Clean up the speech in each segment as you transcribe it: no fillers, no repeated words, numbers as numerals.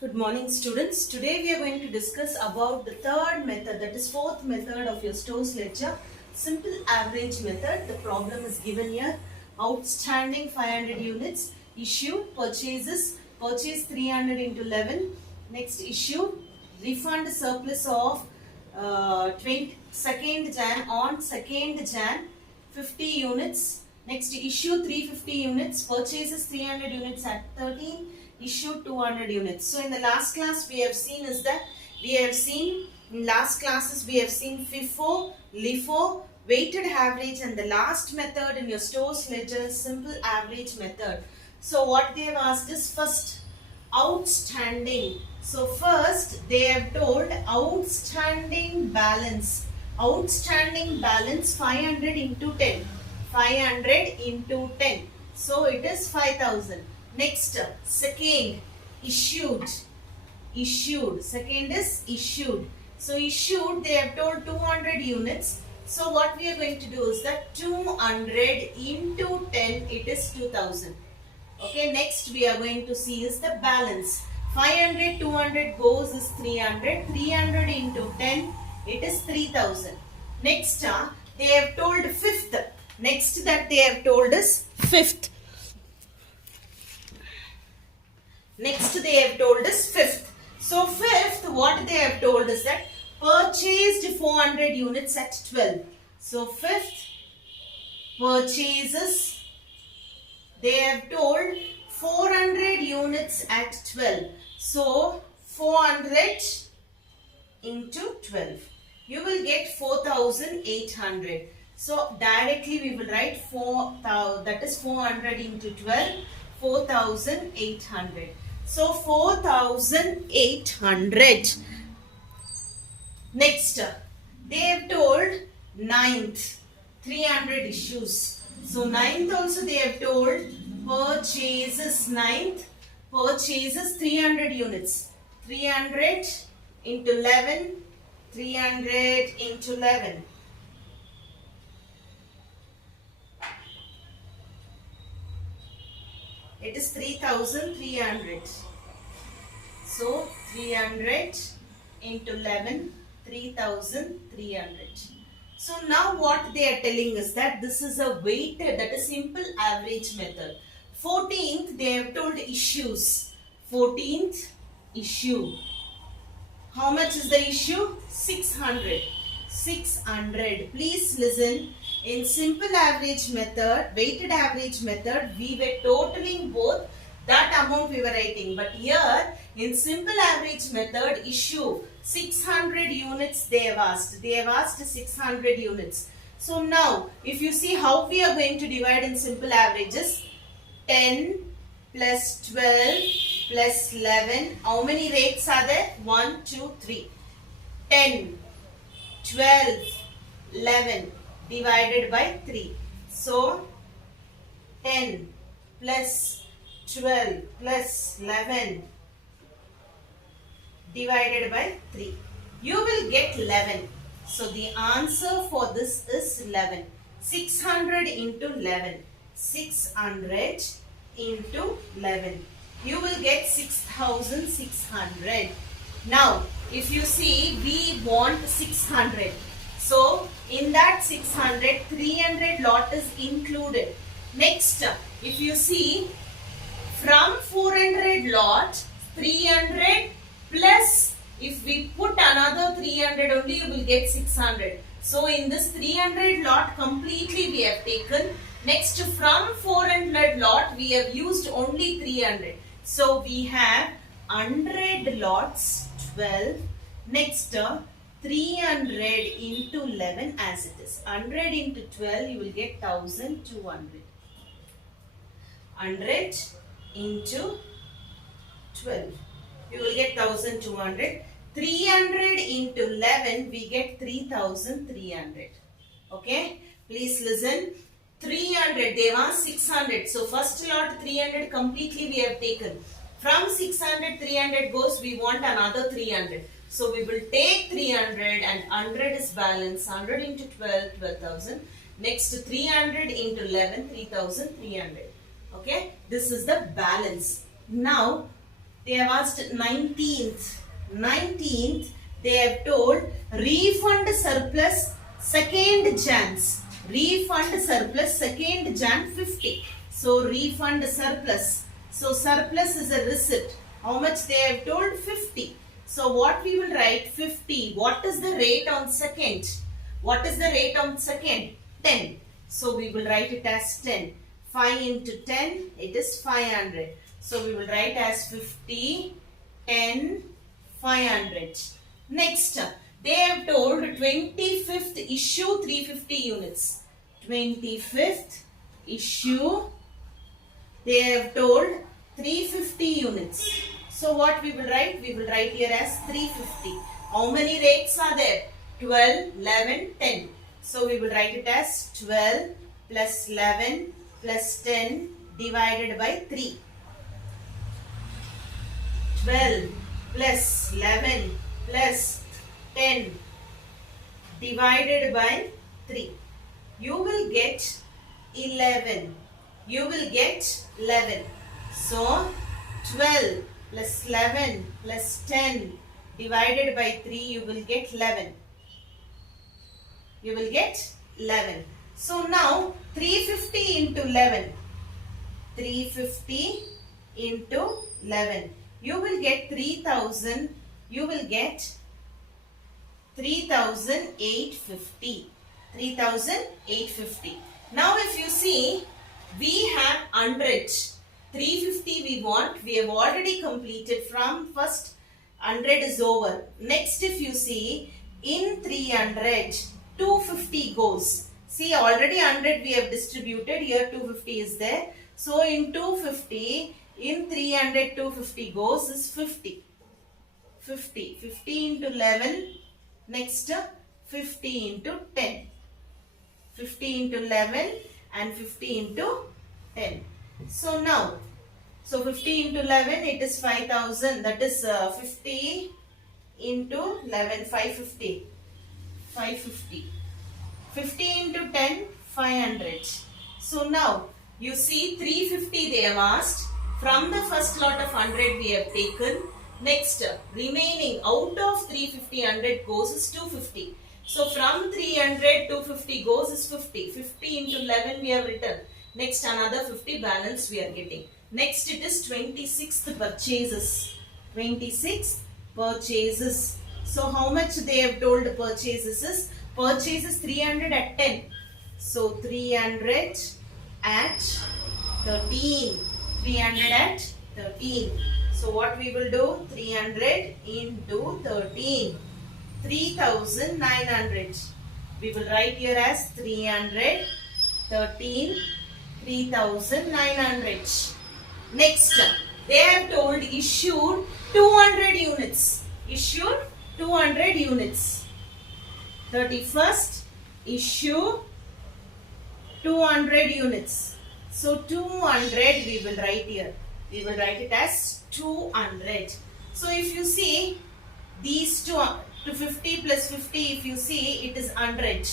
Good morning, students. Today we are going to discuss about the third method, that is fourth method of your Stowe's ledger, simple average method. The problem is given here. Outstanding 500 units, issued purchases, purchase 300 into 11. Next issue, refund surplus of 2nd Jan on 2nd Jan 50 units. Next issue 350 units, purchases 300 units at 13, issued 200 units. So in the last class we have seen is that in last classes we have seen FIFO, LIFO, weighted average, and the last method in your Stowe's ledger, simple average method. So what they have asked is first outstanding. So first they have told outstanding balance 500 into 10. 500 into 10. So it is 5000. Next, second, issued. Second is issued. So issued, they have told 200 units. So what we are going to do is that 200 into 10, it is 2000. Okay, next we are going to see is the balance. 500, 200 goes is 300. 300 into 10, it is 3000. Next, they have told fifth. Next that they have told us fifth. Next they have told us fifth. So fifth, what they have told is that purchased 400 units at 12. So fifth, purchases, they have told 400 units at 12. So 400 into 12. You will get 4800. So directly we will write 4,000, that is 400 into 12, 4800. So 4800. Next, they have told ninth, 300 issues. So ninth also they have told purchases ninth, purchases 300 units. 300 into 11, 300 into 11. It is 3300. So 300 into 11, 3300. So now what they are telling us that this is a weighted, that is simple average method. 14th they have told issues. 14th issue. How much is the issue? 600. 600. Please listen. In simple average method, weighted average method, we were totaling both, that amount we were writing. But here, in simple average method, issue 600 units they have asked. They have asked 600 units. So now, if you see how we are going to divide in simple averages, 10 plus 12 plus 11. How many rates are there? 1, 2, 3. 10, 12, 11 divided by 3. So, 10 plus 12 plus 11 divided by 3. You will get 11. So, the answer for this is 11. 600 into 11. 600 into 11. You will get 6600. Now, if you see, we want 600. So, in that 600, 300 lot is included. Next, if you see, from 400 lot, 300 plus, if we put another 300 only, you will get 600. So, in this 300 lot, completely we have taken. Next, from 400 lot, we have used only 300. So, we have 100 lots, 12. Next, 300 into 11 as it is. 100 into 12, you will get 1200. 100 into 12, you will get 1200. 300 into 11, we get 3300. Okay, please listen. 300, they want 600. So first lot 300 completely we have taken. From 600, 300 goes, we want another 300. So we will take 300 and 100 is balance. 100 into 12, 12,000. Next 300 into 11, 3,300. Okay, this is the balance. Now They have asked 19th. 19th, they have told refund surplus 2nd Jan's. Refund surplus 2nd Jan 50. So refund surplus. So surplus is a receipt. How much they have told? 50. So what we will write? 50. What is the rate on 2nd? What is the rate on 2nd? 10. So we will write it as 10. 5 into 10, it is 500. So we will write as 50, 10, 500. Next, they have told 25th issue 350 units. 25th issue, they have told 350 units. So what we will write? We will write here as 350. How many rates are there? 12, 11, 10. So we will write it as 12 plus 11 plus 10 divided by 3. 12 plus 11 plus 10 divided by 3. You will get 11. You will get 11. So 12 plus 11 plus 10 divided by 3, you will get 11. You will get 11. So now 350 into 11. 350 into 11. You will get 3000. You will get 3850. 3850. Now if you see, we have 100. 350 we want. We have already completed from first 100 is over. Next if you see, in 300, 250 goes. See, already 100 we have distributed. Here 250 is there. So in 250, in 300, 250 goes is 50. 50. 50 into 11. Next, 50 into 10. 50 into 11 and 50 into 10. So now, so 50 into 11, it is 5000. That is 50 into 11, 550. 550. 50 into 10, 500. So now, you see 350 they have asked. From the first lot of 100 we have taken. Next, remaining out of 350, 100 goes is 250. So from 300, 250 goes is 50. 50 into 11 we have written. Next, another 50 balance we are getting. Next, it is 26th purchases. 26 purchases. So how much they have told purchases is? Purchases 300 at 10. So 300 at 13. 300 at 13. So what we will do? 300 into 13. 3900. We will write here as 300, 13, 3900. Next, they have told issued 200 units. Issued 200 units. 31st, issue 200 units. So 200 we will write here. We will write it as 200. So if you see these two, 250 plus 50, if you see it is 100.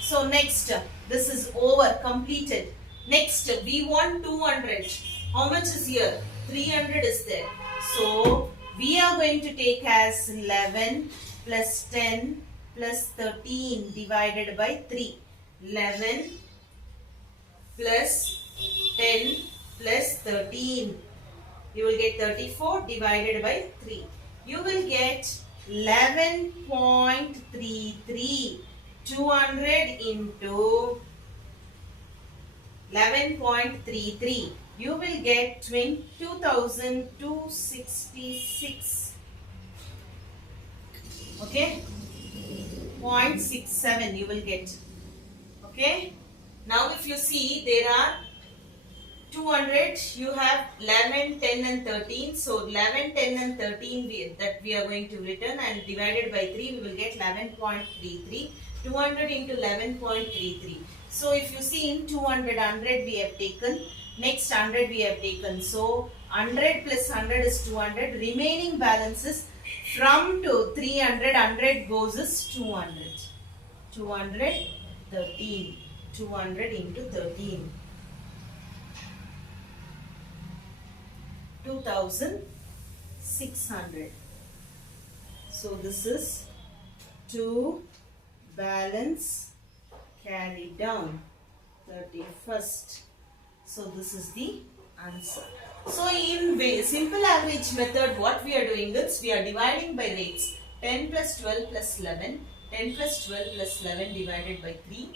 So next, this is over, completed. Next, we want 200. How much is here? 300 is there. So we are going to take as 11 plus 10 plus 13 divided by 3. 11 plus 10 plus 13. You will get 34 divided by 3. You will get 11.33. 200 into 11.33. You will get 22,266. Okay? 0.67 you will get. Okay? Now if you see, there are 200, you have 11, 10 and 13. So 11, 10 and 13 that we are going to return, and divided by 3 we will get 11.33. 200 into 11.33. So if you see, in 200, 100 we have taken. Next 100 we have taken. So 100 plus 100 is 200. Remaining balances from to 300, 100 goes is 200. 200, 13. 200 into 13. 2000 600. So this is to balance carry down 31st. So this is the answer. So in simple average method, what we are doing is we are dividing by rates. 10 plus 12 plus 11. 10 plus 12 plus 11 divided by 3.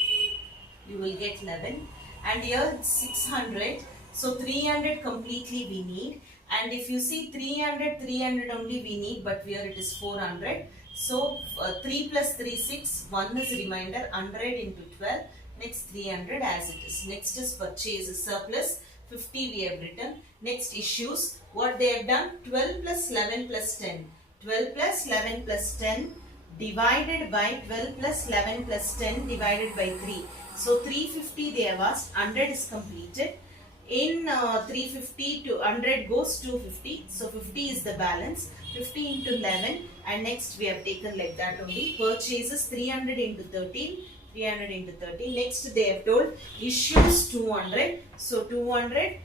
You will get 11. And here it's 600. So 300 completely we need. And if you see 300 only we need, but here it is 400. So 3 plus 3, 6. 1 is remainder, 100 into 12. Next 300 as it is. Next is purchase surplus. 50 we have written. Next issues. What they have done? 12 plus 11 plus 10. 12 plus 11 plus 10 divided by 12 plus 11 plus 10 divided by 3. So 350 they have asked. 100 is completed. In 350 to 100 goes 250. So 50 is the balance. 50 into 11 and next we have taken like that only. Purchases 300 into 13. 300 into 13. Next they have told issues 200. So 200,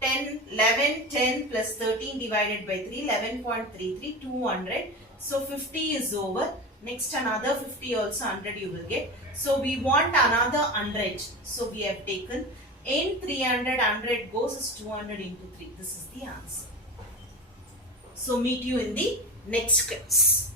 10, 11, 10 plus 13 divided by 3, 11.33, 200. So 50 is over. Next another 50 also 100 you will get. So we want another 100. So we have taken in 300, 100 goes is 200 into 3. This is the answer. So meet you in the next class.